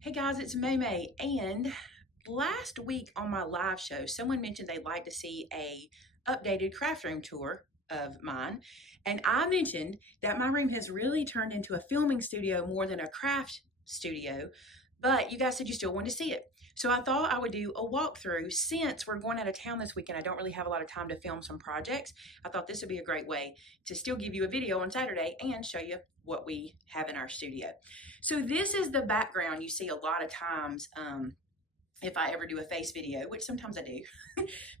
Hey guys, it's Maymay, and last week on my live show, someone mentioned they'd like to see a updated craft room tour of mine, and I mentioned that my room has really turned into a filming studio more than a craft studio, but you guys said you still wanted to see it. So I thought I would do a walkthrough since we're going out of town this weekend. I don't really have a lot of time to film some projects. I thought this would be a great way to still give you a video on Saturday and show you what we have in our studio. So this is the background you see a lot of times if I ever do a face video, which sometimes I do,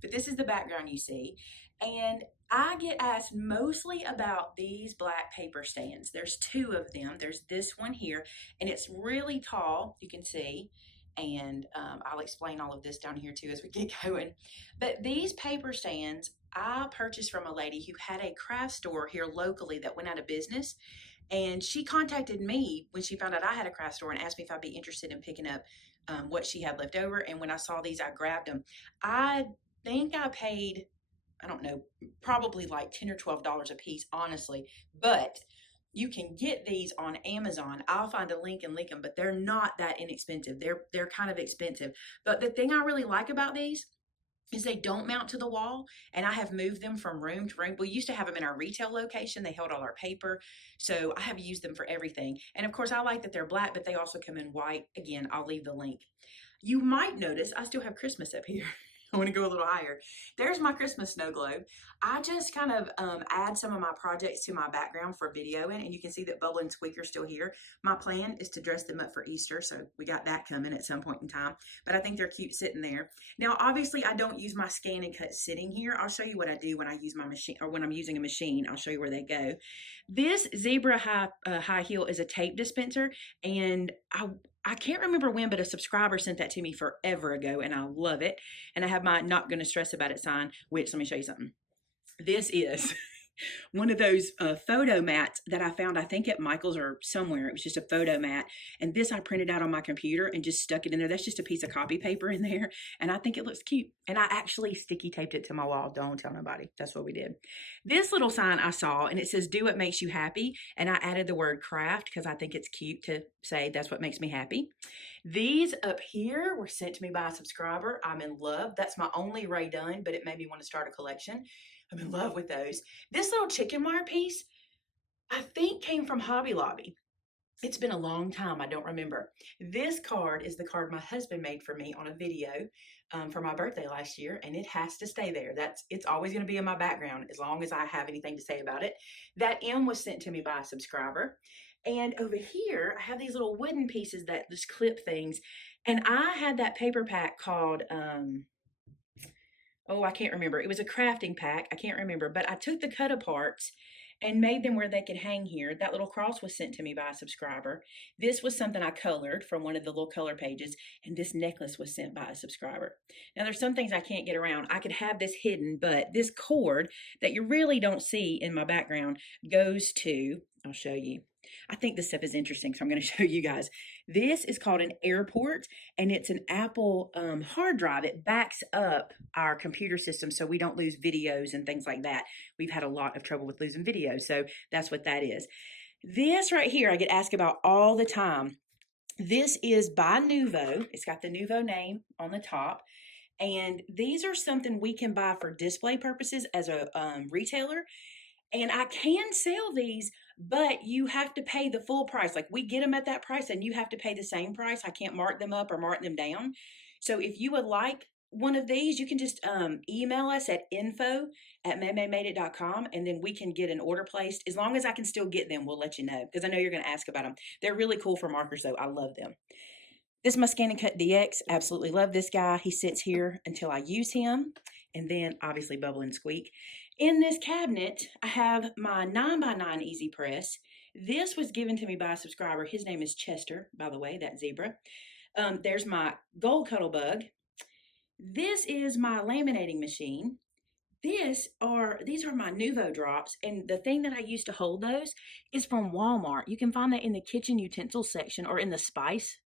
but this is the background you see. And I get asked mostly about these black paper stands. There's two of them. There's this one here, and it's really tall, you can see. And I'll explain all of this down here too as we get going. But these paper stands I purchased from a lady who had a craft store here locally that went out of business. And she contacted me when she found out I had a craft store and asked me if I'd be interested in picking up what she had left over. And when I saw these, I grabbed them. I think I paid, I don't know, probably like $10 or $12 a piece, honestly. But you can get these on Amazon. I'll find a link and link them, but they're not that inexpensive. They're kind of expensive. But the thing I really like about these is they don't mount to the wall, and I have moved them from room to room. We used to have them in our retail location. They held all our paper, so I have used them for everything. And of course, I like that they're black, but they also come in white. Again, I'll leave the link. You might notice I still have Christmas up here. I want to go a little higher. There's my Christmas snow globe. I just kind of add some of my projects to my background for videoing, and you can see that Bubble and Squeak are still here. My plan is to dress them up for Easter, so we got that coming at some point in time, but I think they're cute sitting there. Now, obviously, I don't use my scan and cut sitting here. I'll show you what I do when I use my machine, or when I'm using a machine. I'll show you where they go. This zebra high heel is a tape dispenser, and I can't remember when, but a subscriber sent that to me forever ago, and I love it. And I have my not going to stress about it sign, which let me show you something. This is one of those photo mats that I found, I think at Michael's or somewhere. It was just a photo mat. And this I printed out on my computer and just stuck it in there. That's just a piece of copy paper in there. And I think it looks cute. And I actually sticky taped it to my wall. Don't tell nobody. That's what we did. This little sign I saw, and it says, "Do what makes you happy." And I added the word craft because I think it's cute to say that's what makes me happy. These up here were sent to me by a subscriber. I'm in love. That's my only Ray done, but it made me want to start a collection. I'm in love with those. This little chicken wire piece, I think came from Hobby Lobby. It's been a long time, I don't remember. This card is the card my husband made for me on a video for my birthday last year, and it has to stay there. It's always going to be in my background as long as I have anything to say about it. That M was sent to me by a subscriber. And over here, I have these little wooden pieces that just clip things. And I had that paper pack called, oh, I can't remember. It was a crafting pack. I can't remember. But I took the cut aparts and made them where they could hang here. That little cross was sent to me by a subscriber. This was something I colored from one of the little color pages. And this necklace was sent by a subscriber. Now, there's some things I can't get around. I could have this hidden, but this cord that you really don't see in my background goes to, I'll show you. I think this stuff is interesting, so I'm going to show you guys. This is called an airport, and it's an Apple hard drive. It backs up our computer system so we don't lose videos and things like that. We've had a lot of trouble with losing videos, so that's what that is. This right here I get asked about all the time. This is by Nuvo. It's got the Nuvo name on the top. And these are something we can buy for display purposes as a retailer. And I can sell these, but you have to pay the full price. Like, we get them at that price and you have to pay the same price. I can't mark them up or mark them down. So if you would like one of these, you can just email us at info@maymaymadeit.com, and then we can get an order placed. As long as I can still get them, we'll let you know, because I know you're going to ask about them. They're really cool for markers, though. I love them. This is my Scan and Cut DX. Absolutely love this guy. He sits here until I use him. And then, obviously, Bubble and Squeak. In this cabinet, I have my 9x9 Easy Press. This was given to me by a subscriber. His name is Chester, by the way, that zebra. There's my Gold Cuddle Bug. This is my laminating machine. These are my Nuvo drops, and the thing that I use to hold those is from Walmart. You can find that in the kitchen utensils section or in the spice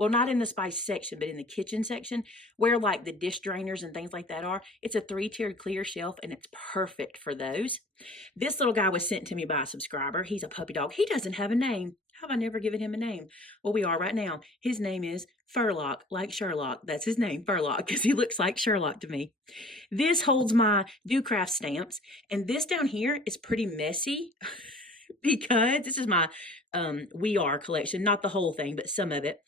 well, not in the spice section, but in the kitchen section where like the dish drainers and things like that are. It's a 3-tiered clear shelf and it's perfect for those. This little guy was sent to me by a subscriber. He's a puppy dog. He doesn't have a name. How have I never given him a name? Well, we are right now. His name is Furlock, like Sherlock. That's his name, Furlock, because he looks like Sherlock to me. This holds my Do Craft stamps, and this down here is pretty messy because this is my We Are collection, not the whole thing, but some of it.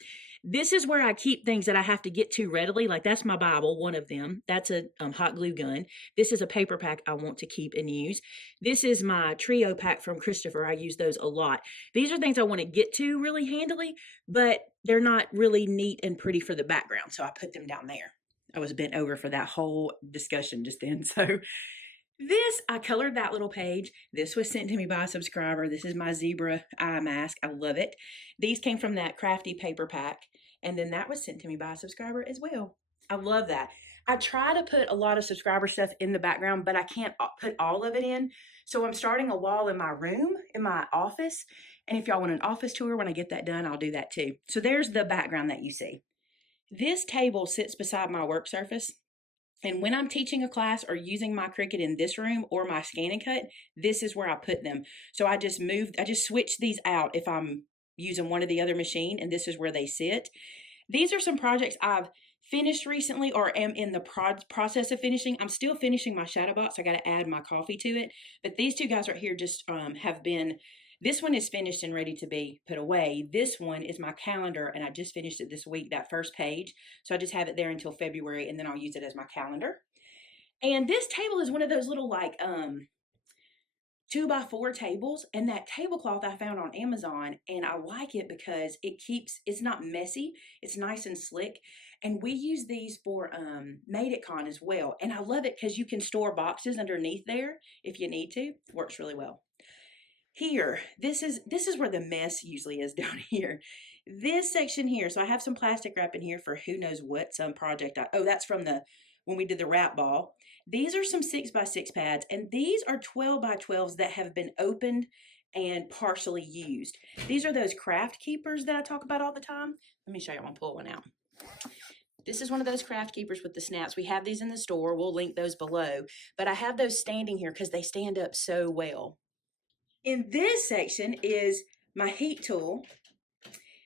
This is where I keep things that I have to get to readily. Like that's my Bible, one of them. That's a hot glue gun. This is a paper pack I want to keep and use. This is my trio pack from Christopher. I use those a lot. These are things I want to get to really handily, but they're not really neat and pretty for the background. So I put them down there. I was bent over for that whole discussion just then. So I colored that little page. This was sent to me by a subscriber. This is my zebra eye mask. I love it. These came from that crafty paper pack. And then that was sent to me by a subscriber as well. I love that. I try to put a lot of subscriber stuff in the background, but I can't put all of it in. So I'm starting a wall in my room, in my office. And if y'all want an office tour, when I get that done, I'll do that too. So there's the background that you see. This table sits beside my work surface. And when I'm teaching a class or using my Cricut in this room or my Scan and Cut, this is where I put them. So I just switched these out if I'm using one or the other machine, and this is where they sit. These are some projects I've finished recently or am in the process of finishing. I'm still finishing my shadow box. I got to add my coffee to it. But these two guys right here just have been, this one is finished and ready to be put away. This one is my calendar, and I just finished it this week, that first page. So I just have it there until February, and then I'll use it as my calendar. And this table is one of those little like 2x4 tables, and that tablecloth I found on Amazon, and I like it because it's not messy, it's nice and slick. And we use these for Made It Con as well. And I love it because you can store boxes underneath there if you need to. It works really well. Here, this is where the mess usually is down here. This section here, so I have some plastic wrap in here for who knows what, some project. That's from when we did the wrap ball. These are some 6x6 pads, and these are 12x12s that have been opened and partially used. These are those craft keepers that I talk about all the time. Let me show you. I'm gonna pull one out. This is one of those craft keepers with the snaps. We have these in the store. We'll link those below. But I have those standing here because they stand up so well. In this section is my heat tool.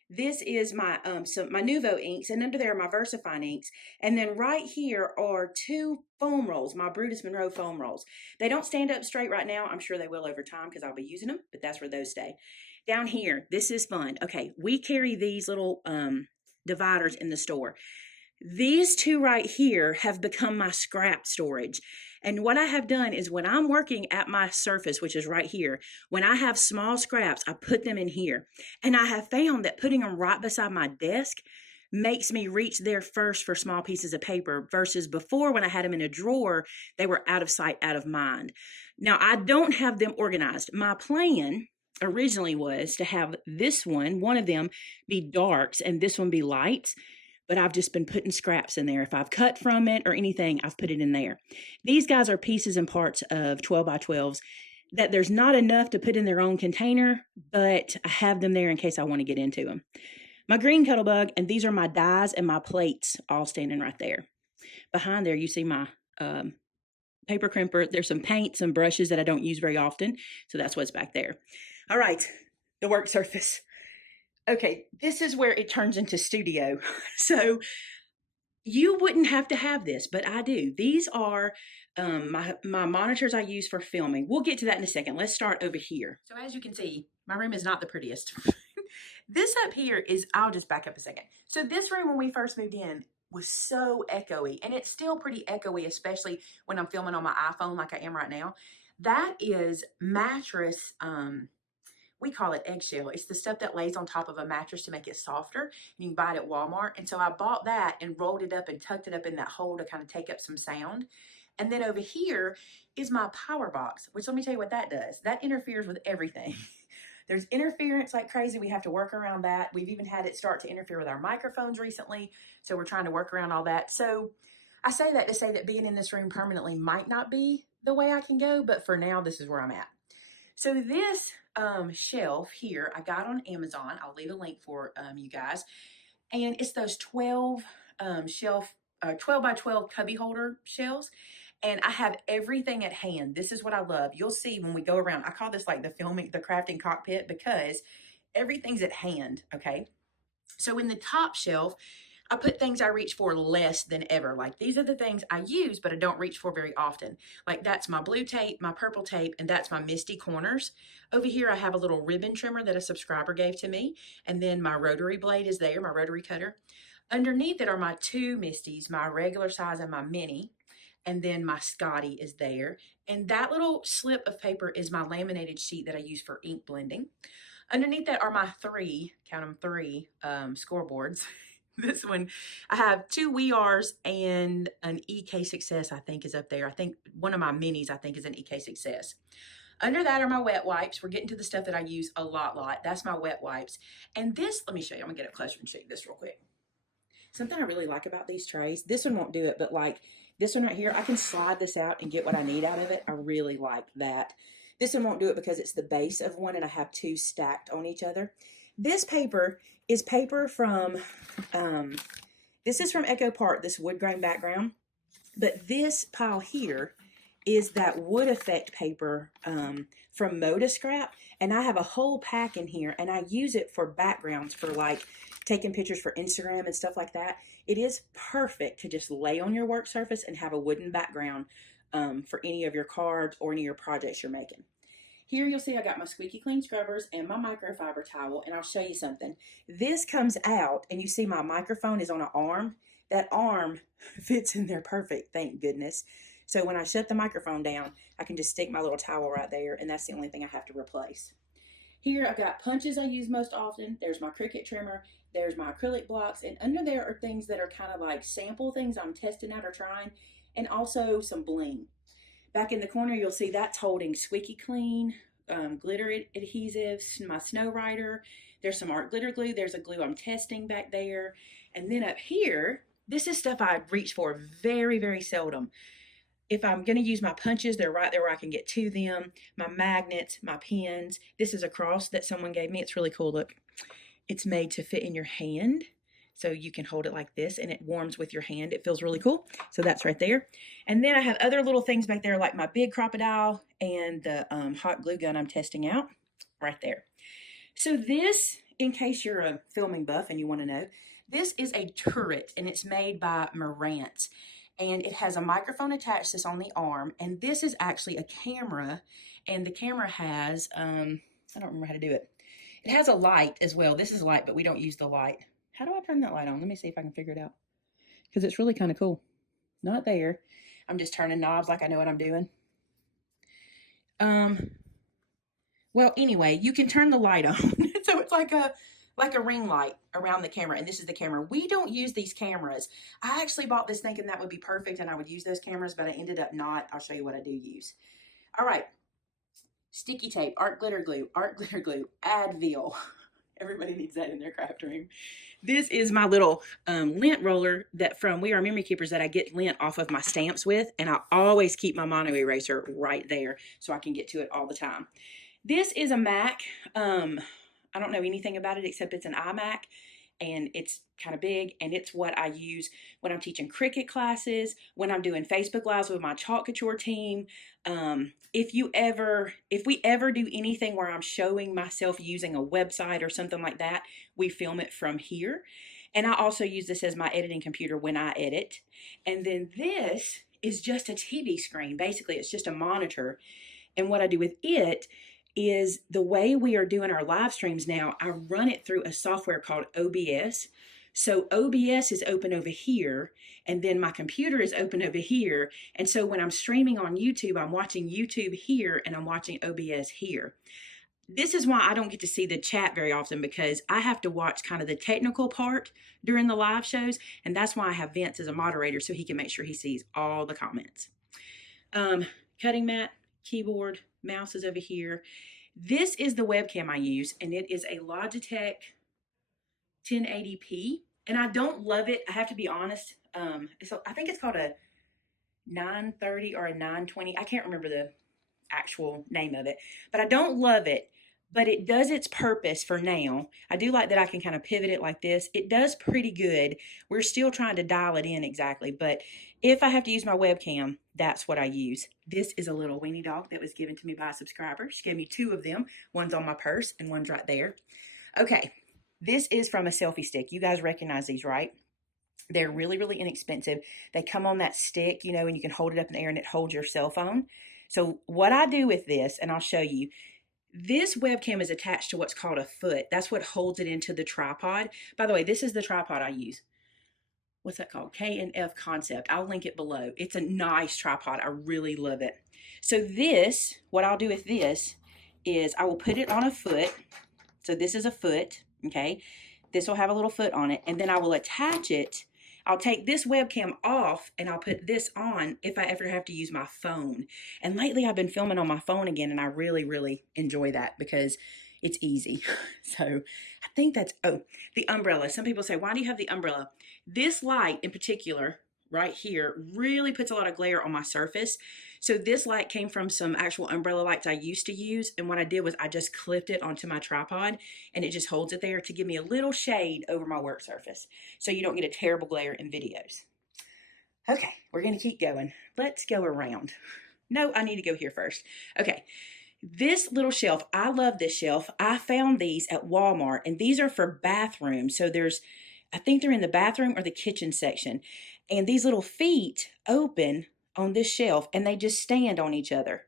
This is my my Nuvo inks, and under there are my VersaFine inks. And then right here are 2 foam rolls, my Brutus Monroe foam rolls. They don't stand up straight right now. I'm sure they will over time because I'll be using them, but that's where those stay. Down here, this is fun. Okay, we carry these little dividers in the store. These 2 right here have become my scrap storage. And what I have done is when I'm working at my surface, which is right here, when I have small scraps, I put them in here. And I have found that putting them right beside my desk makes me reach there first for small pieces of paper versus before when I had them in a drawer, they were out of sight, out of mind. Now, I don't have them organized. My plan originally was to have this one of them be darks and this one be lights. But I've just been putting scraps in there. If I've cut from it or anything, I've put it in there. These guys are pieces and parts of 12x12s that there's not enough to put in their own container, but I have them there in case I want to get into them. My green Cuttlebug, and these are my dies and my plates all standing right there. Behind there, you see my paper crimper. There's some paint, some brushes that I don't use very often, so that's what's back there. All right, the work surface. Okay, this is where it turns into studio. So you wouldn't have to have this, but I do. These are my monitors I use for filming. We'll get to that in a second. Let's start over here. So as you can see, my room is not the prettiest. This up here is, I'll just back up a second. So this room when we first moved in was so echoey, and it's still pretty echoey, especially when I'm filming on my iPhone like I am right now. That is mattress, we call it eggshell. It's the stuff that lays on top of a mattress to make it softer. And you can buy it at Walmart. And so I bought that and rolled it up and tucked it up in that hole to kind of take up some sound. And then over here is my power box, which let me tell you what that does. That interferes with everything. There's interference like crazy. We have to work around that. We've even had it start to interfere with our microphones recently. So we're trying to work around all that. So I say that to say that being in this room permanently might not be the way I can go, but for now, this is where I'm at. So this shelf here, I got on Amazon. I'll leave a link for you guys. And it's those 12 12 by 12 cubby holder shelves. And I have everything at hand. This is what I love. You'll see when we go around. I call this like the crafting cockpit, because everything's at hand. Okay. So in the top shelf, I put things I reach for less than ever. Like, these are the things I use, but I don't reach for very often. Like, that's my blue tape, my purple tape, and that's my Misty corners. Over here, I have a little ribbon trimmer that a subscriber gave to me. And then my rotary blade is there, my rotary cutter. Underneath it are my two Misties, my regular size and my mini. And then my Scotty is there. And that little slip of paper is my laminated sheet that I use for ink blending. Underneath that are my three, count them, three scoreboards. This one, I have two We R's and an EK Success, I think, is up there. I think one of my minis, I think, is an EK Success. Under that are my wet wipes. We're getting to the stuff that I use a lot. That's my wet wipes. And this, let me show you. I'm going to get up closer and show you this real quick. Something I really like about these trays, this one won't do it, but like this one right here, I can slide this out and get what I need out of it. I really like that. This one won't do it because it's the base of one and I have two stacked on each other. This paper is paper from, this is from Echo Park, this wood grain background. But this pile here is that wood effect paper from Moda Scrap. And I have a whole pack in here and I use it for backgrounds for like taking pictures for Instagram and stuff like that. It is perfect to just lay on your work surface and have a wooden background for any of your cards or any of your projects you're making. Here you'll see I got my squeaky clean scrubbers and my microfiber towel, and I'll show you something. This comes out and you see my microphone is on an arm. That arm fits in there perfect, thank goodness. So when I shut the microphone down, I can just stick my little towel right there, and that's the only thing I have to replace. Here I've got punches I use most often. There's my Cricut trimmer. There's my acrylic blocks, and under there are things that are kind of like sample things I'm testing out or trying, and also some bling. Back in the corner, you'll see that's holding Squeaky Clean, glitter adhesives, my Snow Rider. There's some art glitter glue. There's a glue I'm testing back there. And then up here, this is stuff I reach for very, very seldom. If I'm going to use my punches, they're right there where I can get to them. My magnets, my pins. This is a cross that someone gave me. It's really cool. Look, it's made to fit in your hand. So you can hold it like this and it warms with your hand. It feels really cool. So that's right there. And then I have other little things back there like my big crocodile and the hot glue gun I'm testing out right there. So this, in case you're a filming buff and you want to know, this is a turret and it's made by Marantz. And it has a microphone attached that's on the arm. And this is actually a camera. And the camera has, I don't remember how to do it. It has a light as well. This is light, but we don't use the light. How do I turn that light on? Let me see if I can figure it out. Because it's really kind of cool. Not there. I'm just turning knobs like I know what I'm doing. Well, anyway, you can turn the light on. So it's like a ring light around the camera. And this is the camera. We don't use these cameras. I actually bought this thinking that would be perfect and I would use those cameras, but I ended up not. I'll show you what I do use. All right. Sticky tape, art glitter glue, Advil. Everybody needs that in their craft room. This is my little lint roller that from We Are Memory Keepers that I get lint off of my stamps with. And I always keep my mono eraser right there so I can get to it all the time. This is a Mac. I don't know anything about it except it's an iMac. And it's kind of big, and it's what I use when I'm teaching Cricut classes, when I'm doing Facebook Lives with my Chalk Couture team. If we ever do anything where I'm showing myself using a website or something like that, we film it from here. And I also use this as my editing computer when I edit. And then this is just a TV screen. Basically, it's just a monitor. And what I do with it is the way we are doing our live streams now, I run it through a software called OBS. So OBS is open over here, and then my computer is open over here. And so when I'm streaming on YouTube, I'm watching YouTube here, and I'm watching OBS here. This is why I don't get to see the chat very often, because I have to watch kind of the technical part during the live shows. And that's why I have Vince as a moderator, so he can make sure he sees all the comments. Cutting mat, keyboard, mouse is over here. This is the webcam I use, and it is a Logitech 1080p, and I don't love it. I have to be honest. So I think it's called a 930 or a 920. I can't remember the actual name of it, but I don't love it. but it does its purpose for now. I do like that I can kind of pivot it like this. It does pretty good. We're still trying to dial it in exactly, but if I have to use my webcam, that's what I use. This is a little weenie dog that was given to me by a subscriber. She gave me two of them. One's on my purse and one's right there. Okay, this is from a selfie stick. You guys recognize these, right? They're really, really inexpensive. They come on that stick, you know, and you can hold it up in the air and it holds your cell phone. So what I do with this, and I'll show you, this webcam is attached to what's called a foot. That's what holds it into the tripod. By the way, this is the tripod I use. What's that called? K&F Concept. I'll link it below. It's a nice tripod. I really love it. So this, what I'll do with this is I will put it on a foot. So this is a foot, okay? This will have a little foot on it, and then I will attach it. I'll take this webcam off and I'll put this on if I ever have to use my phone. And lately I've been filming on my phone again, and I really, really enjoy that because it's easy. So I think that's, oh, the umbrella. Some people say, why do you have the umbrella? This light in particular right here really puts a lot of glare on my surface. So this light came from some actual umbrella lights I used to use, and what I did was I just clipped it onto my tripod, and it just holds it there to give me a little shade over my work surface so you don't get a terrible glare in videos. Okay, we're gonna keep going. Let's go around. No, I need to go here first. Okay, this little shelf, I love this shelf. I found these at Walmart, and these are for bathrooms. So there's, I think they're in the bathroom or the kitchen section. And these little feet open on this shelf and they just stand on each other.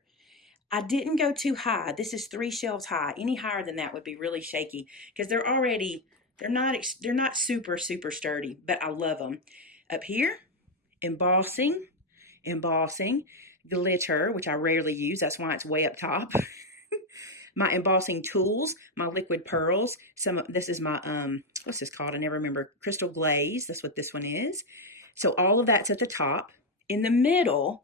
I didn't go too high. This is 3 shelves high. Any higher than that would be really shaky because they're not super sturdy, but I love them. Up here, embossing, glitter, which I rarely use. That's why it's way up top. My embossing tools, my liquid pearls. This is my, what's this called? I never remember. Crystal glaze. That's what this one is. So all of that's at the top. In the middle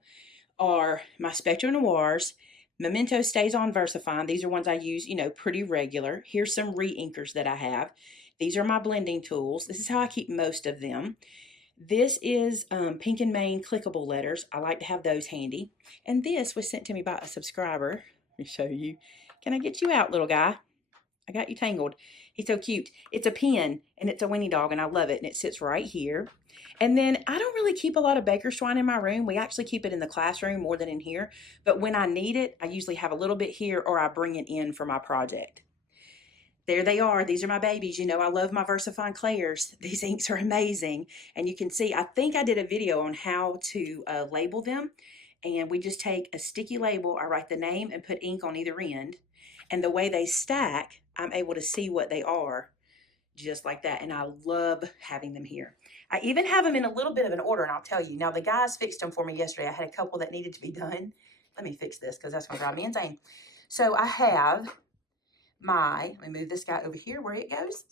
are my Spectro Noirs. Memento Stays On VersaFine. These are ones I use, you know, pretty regular. Here's some re-inkers that I have. These are my blending tools. This is how I keep most of them. This is Pink and Main clickable letters. I like to have those handy. And this was sent to me by a subscriber. Let me show you. Can I get you out, little guy? I got you tangled. He's so cute. It's a pen, and it's a weenie dog, and I love it, and it sits right here. And then I don't really keep a lot of baker's twine in my room. We actually keep it in the classroom more than in here. But when I need it, I usually have a little bit here, or I bring it in for my project. There they are. These are my babies. You know, I love my VersaFine Clairs. These inks are amazing. And you can see, I think I did a video on how to label them. And we just take a sticky label, I write the name and put ink on either end. And the way they stack, I'm able to see what they are just like that. And I love having them here. I even have them in a little bit of an order, and I'll tell you. Now, the guys fixed them for me yesterday. I had a couple that needed to be done. Let me fix this because that's going to drive me insane. So I have let me move this guy over here where it goes.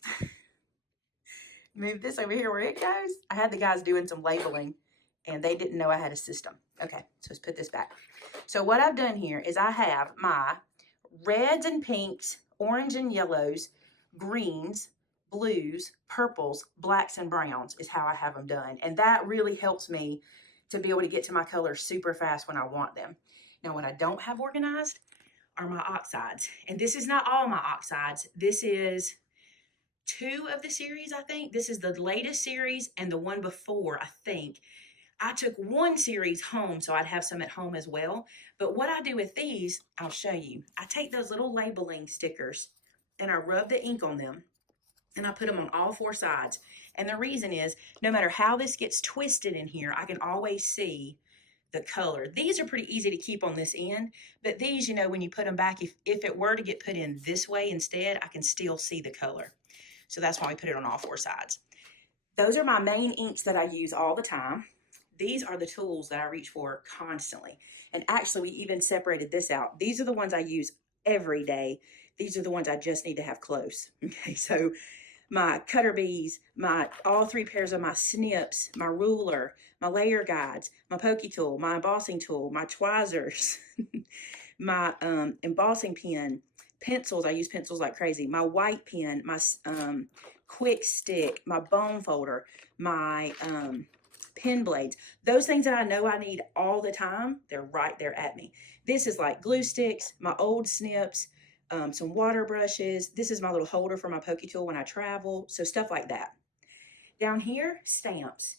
Move this over here where it goes. I had the guys doing some labeling, and they didn't know I had a system. Okay, so let's put this back. So what I've done here is I have my reds and pinks, orange and yellows, greens, blues, purples, blacks, and browns is how I have them done. And that really helps me to be able to get to my colors super fast when I want them. Now, what I don't have organized are my oxides. And this is not all my oxides. This is 2 of the series, I think. This is the latest series and the one before, I think. I took 1 series home, so I'd have some at home as well. But what I do with these, I'll show you. I take those little labeling stickers and I rub the ink on them and I put them on all 4 sides. And the reason is, no matter how this gets twisted in here, I can always see the color. These are pretty easy to keep on this end, but these, you know, when you put them back, if it were to get put in this way instead, I can still see the color. So that's why we put it on all 4 sides. Those are my main inks that I use all the time. These are the tools that I reach for constantly. And actually, we even separated this out. These are the ones I use every day. These are the ones I just need to have close. Okay, so my cutter bees, all 3 pairs of my snips, my ruler, my layer guides, my pokey tool, my embossing tool, my tweezers, my embossing pen, pencils. I use pencils like crazy. My white pen, my quick stick, my bone folder, my pen blades. Those things that I know I need all the time, they're right there at me. This is like glue sticks, my old snips, some water brushes. This is my little holder for my pokey tool when I travel. So stuff like that. Down here, stamps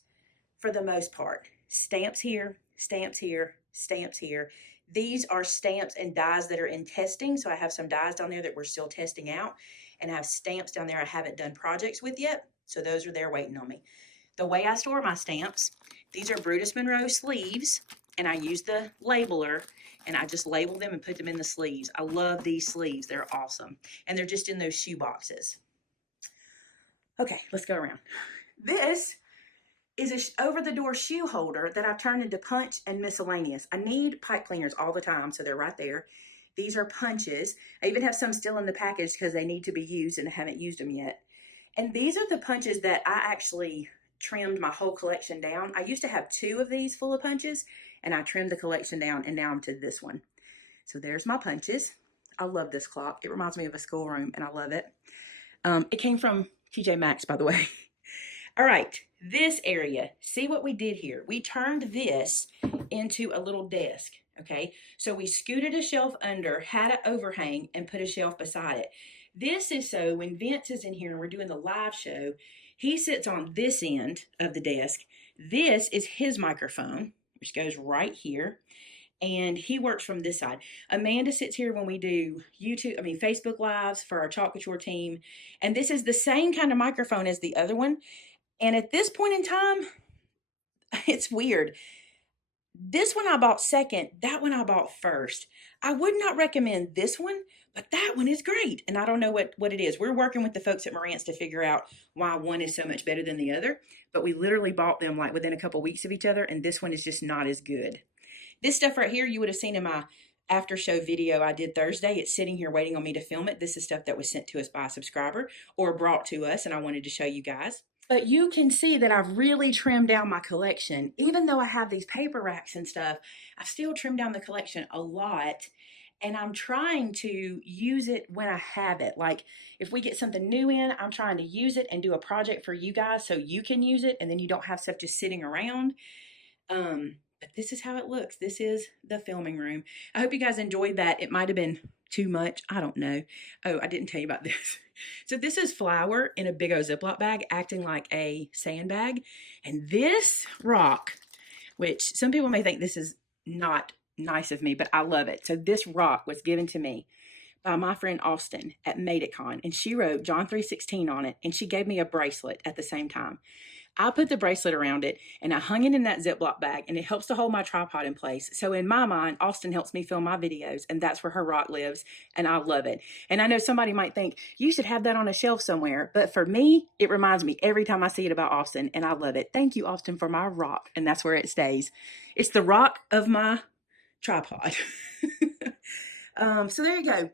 for the most part. Stamps here, stamps here, stamps here. These are stamps and dies that are in testing. So I have some dies down there that we're still testing out. And I have stamps down there I haven't done projects with yet. So those are there waiting on me. The way I store my stamps, these are Brutus Monroe sleeves. And I use the labeler and I just label them and put them in the sleeves. I love these sleeves. They're awesome. And they're just in those shoe boxes. Okay, let's go around. This is an over-the-door shoe holder that I turned into punch and miscellaneous. I need pipe cleaners all the time, so they're right there. These are punches. I even have some still in the package because they need to be used and I haven't used them yet. And these are the punches that I actually trimmed my whole collection down. I used to have 2 of these full of punches and I trimmed the collection down and now I'm to this one. So there's my punches. I love this clock. It reminds me of a schoolroom and I love it. It came from TJ Maxx, by the way. All right, this area, see what we did here? We turned this into a little desk, okay? So we scooted a shelf under, had an overhang, and put a shelf beside it. This is so when Vince is in here and we're doing the live show, he sits on this end of the desk. This is his microphone, which goes right here. And he works from this side. Amanda sits here when we do Facebook Lives for our Chalk Couture team. And this is the same kind of microphone as the other one. And at this point in time, it's weird. This one I bought second, that one I bought first. I would not recommend this one, but that one is great. And I don't know what it is. We're working with the folks at Marantz to figure out why one is so much better than the other. But we literally bought them like within a couple weeks of each other. And this one is just not as good. This stuff right here, you would have seen in my after show video I did Thursday. It's sitting here waiting on me to film it. This is stuff that was sent to us by a subscriber or brought to us, and I wanted to show you guys. But you can see that I've really trimmed down my collection. Even though I have these paper racks and stuff, I've still trimmed down the collection a lot. And I'm trying to use it when I have it. Like if we get something new in, I'm trying to use it and do a project for you guys so you can use it and then you don't have stuff just sitting around. But this is how it looks. This is the filming room. I hope you guys enjoyed that. It might have been too much. I don't know. Oh, I didn't tell you about this. So this is flour in a big old Ziploc bag acting like a sandbag. And this rock, which some people may think this is not nice of me, but I love it. So this rock was given to me by my friend Austin at Made It Con. And she wrote John 3:16 on it. And she gave me a bracelet at the same time. I put the bracelet around it and I hung it in that Ziploc bag and it helps to hold my tripod in place. So in my mind, Austin helps me film my videos and that's where her rock lives and I love it. And I know somebody might think you should have that on a shelf somewhere, but for me, it reminds me every time I see it about Austin and I love it. Thank you, Austin, for my rock, and that's where it stays. It's the rock of my tripod. So there you go.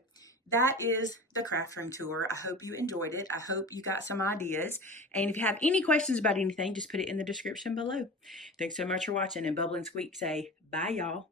That is the craft room tour. I hope you enjoyed it. I hope you got some ideas. And if you have any questions about anything, just put it in the description below. Thanks so much for watching. And Bubble and Squeak say, bye, y'all.